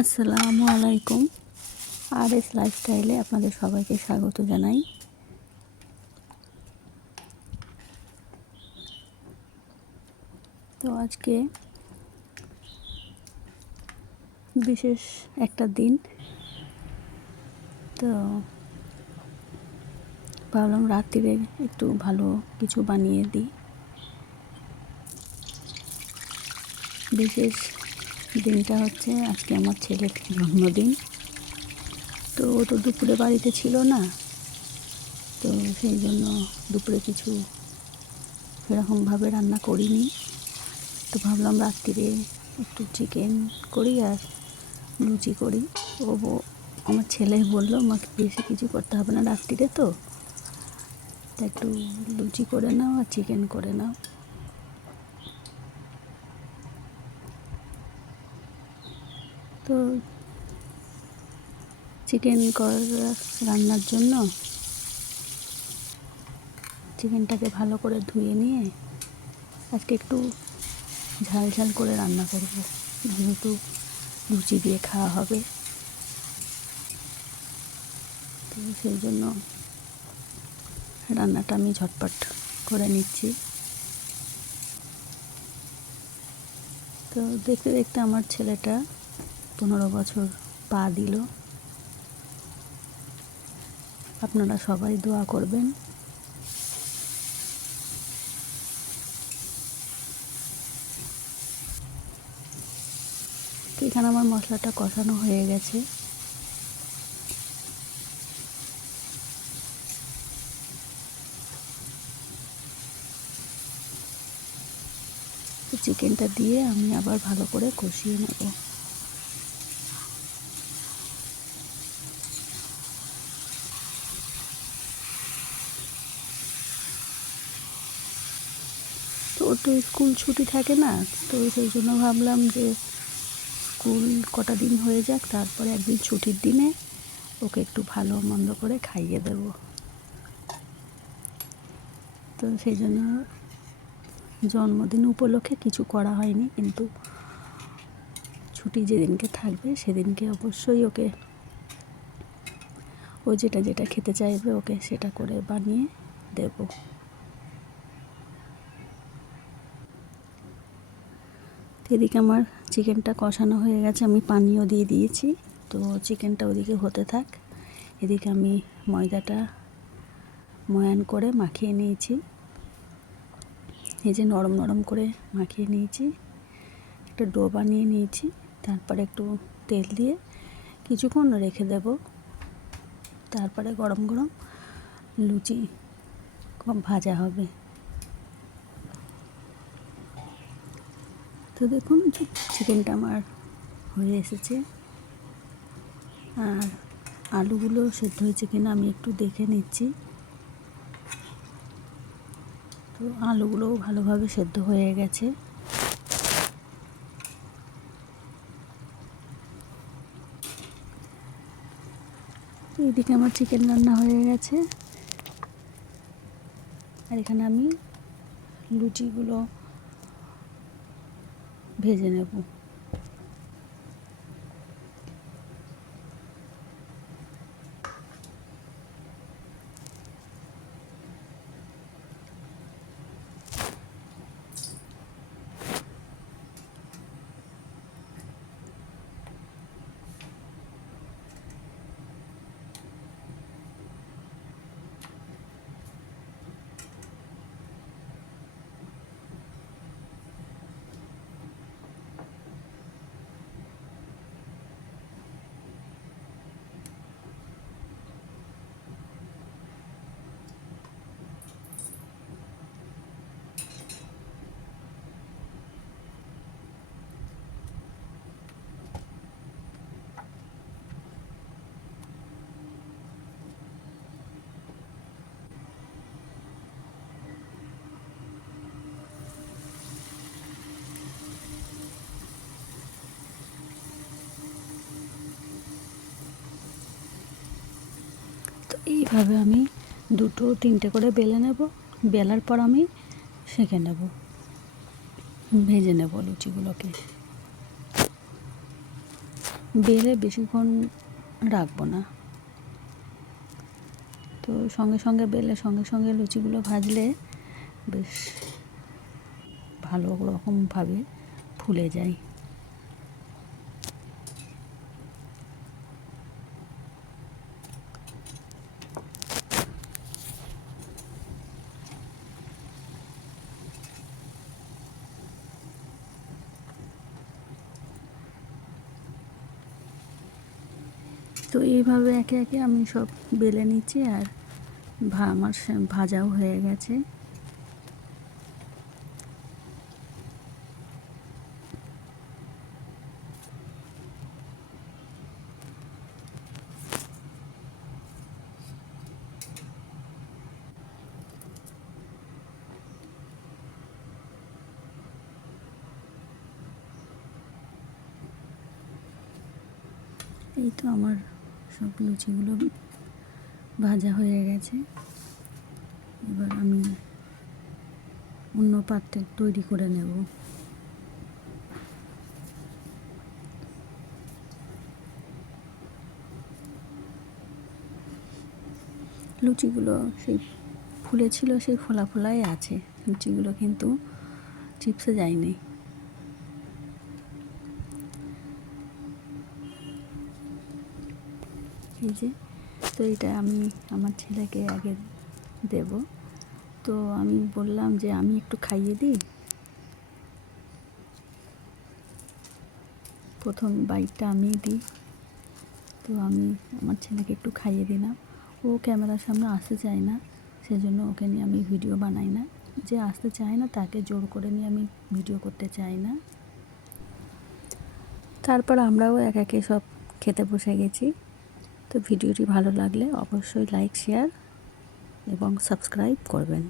আসসালামু আলাইকুম। আর এস লাইফস্টাইলে আপনাদের সবাইকে স্বাগত জানাই। তো আজকে বিশেষ একটা দিন, তো ভাবলাম রাত্রিরে একটু ভালো কিছু বানিয়ে দিই। বিশেষ দিনটা হচ্ছে আজকে আমার ছেলের জন্মদিন। তো ও তো দুপুরে বাড়িতে ছিল না, তো সেই জন্য দুপুরে কিছু সেরকমভাবে রান্না করিনি। তো ভাবলাম রাত্রিরে একটু চিকেন করি আর লুচি করি। আমার ছেলে বললো আমাকে বেশি কিছু করতে হবে না রাত্রিরে, তো একটু লুচি করে নাও আর চিকেন করে নাও। তো চিকেন রান্নার জন্য চিকেনটাকে ভালো করে ধুয়ে নিয়ে আজকে একটু ঝাল ঝাল করে রান্না করব, যেহেতু লুচি দিয়ে খাওয়া হবে। তো সেই জন্য রান্নাটা আমি ঝটপট করে নিচ্ছি। তো দেখতে দেখতে আমার ছেলেটা 15 বছর পা দিল। আপনারা সবাই দোয়া করবেন। তো এখানে আমার মশলাটা কষানো হয়ে গেছে। চিকেনটা দিয়ে আমি আবার ভালো করে কষিয়ে নেব। তো ওর তো স্কুল ছুটি থাকে না, তো সেই জন্য ভাবলাম যে স্কুল কটা দিন হয়ে যাক, তারপরে একদিন ছুটির দিনে ওকে একটু ভালো মন্দ করে খাইয়ে দেব। তো সেই জন্য জন্মদিন উপলক্ষে কিছু করা হয়নি, কিন্তু ছুটি যেদিনকে থাকবে সেদিনকে অবশ্যই ওকে ও যেটা যেটা খেতে চাইবে ওকে সেটা করে বানিয়ে দেব। এদিকে আমার চিকেনটা কষানো হয়ে গেছে, আমি পানিও দিয়ে দিয়েছি। তো চিকেনটা ওদিকে হতে থাক। এদিকে আমি ময়দাটা ময়ান করে মাখিয়ে নিয়েছি। এই যে নরম নরম করে মাখিয়ে নিয়েছি, একটা ডো বানিয়ে নিয়েছি। তারপরে একটু তেল দিয়ে কিছুক্ষণ রেখে দেব। তারপরে গরম গরম লুচি ভাজা হবে। তো দেখুন চিকেনটা আমার হয়ে এসেছে, আর আলুগুলো সেদ্ধ হয়েছে কিনা আমি একটু দেখে নিচ্ছি। তো আলুগুলোও ভালোভাবে সেদ্ধ হয়ে গেছে। এইদিকে আমার চিকেন রান্না হয়ে গেছে, আর এখানে আমি লুচিগুলো ভেজে নেব। তো এইভাবে আমি 2-3টে করে বেলে নেব। বেলার পর আমি সেঁকে নেব, ভেজে নেব লুচিগুলোকে। বেলে বেশিক্ষণ রাখবো না, তো সঙ্গে সঙ্গে বেলে সঙ্গে সঙ্গে লুচিগুলো ভাজলে বেশ ভালো রকমভাবে ফুলে যায়। তো এইভাবে একে একে আমি সব বেলে নিচ্ছি, আর আমার ভাজাও হয়ে গেছে। এই তো আমার সব লুচিগুলো ভাজা হয়ে গেছে। এবার আমি অন্য পাত্রে তৈরি করে নেব। লুচিগুলো সেই ফুলেছিল, সেই ফোলা ফোলাই আছে, লুচিগুলো কিন্তু চিপসে যায়নি। এই যে, তো এটা আমি আমার ছেলেকে আগে দেব, তো আমি বললাম যে আমি একটু খাইয়ে দিই। প্রথম বাইটটা আমি দিই, তো আমি আমার ছেলেকে একটু খাইয়ে দিলাম। ও ক্যামেরার সামনে আসতে চায় না, সেজন্য ওকে নিয়ে আমি ভিডিও বানাই না। যে আসতে চায় না তাকে জোর করে নিয়ে আমি ভিডিও করতে চাই না। তারপর আমরাও এক একে সব খেতে বসে গেছি। তো ভিডিওটি ভালো লাগলে অবশ্যই লাইক, শেয়ার এবং সাবস্ক্রাইব করবেন।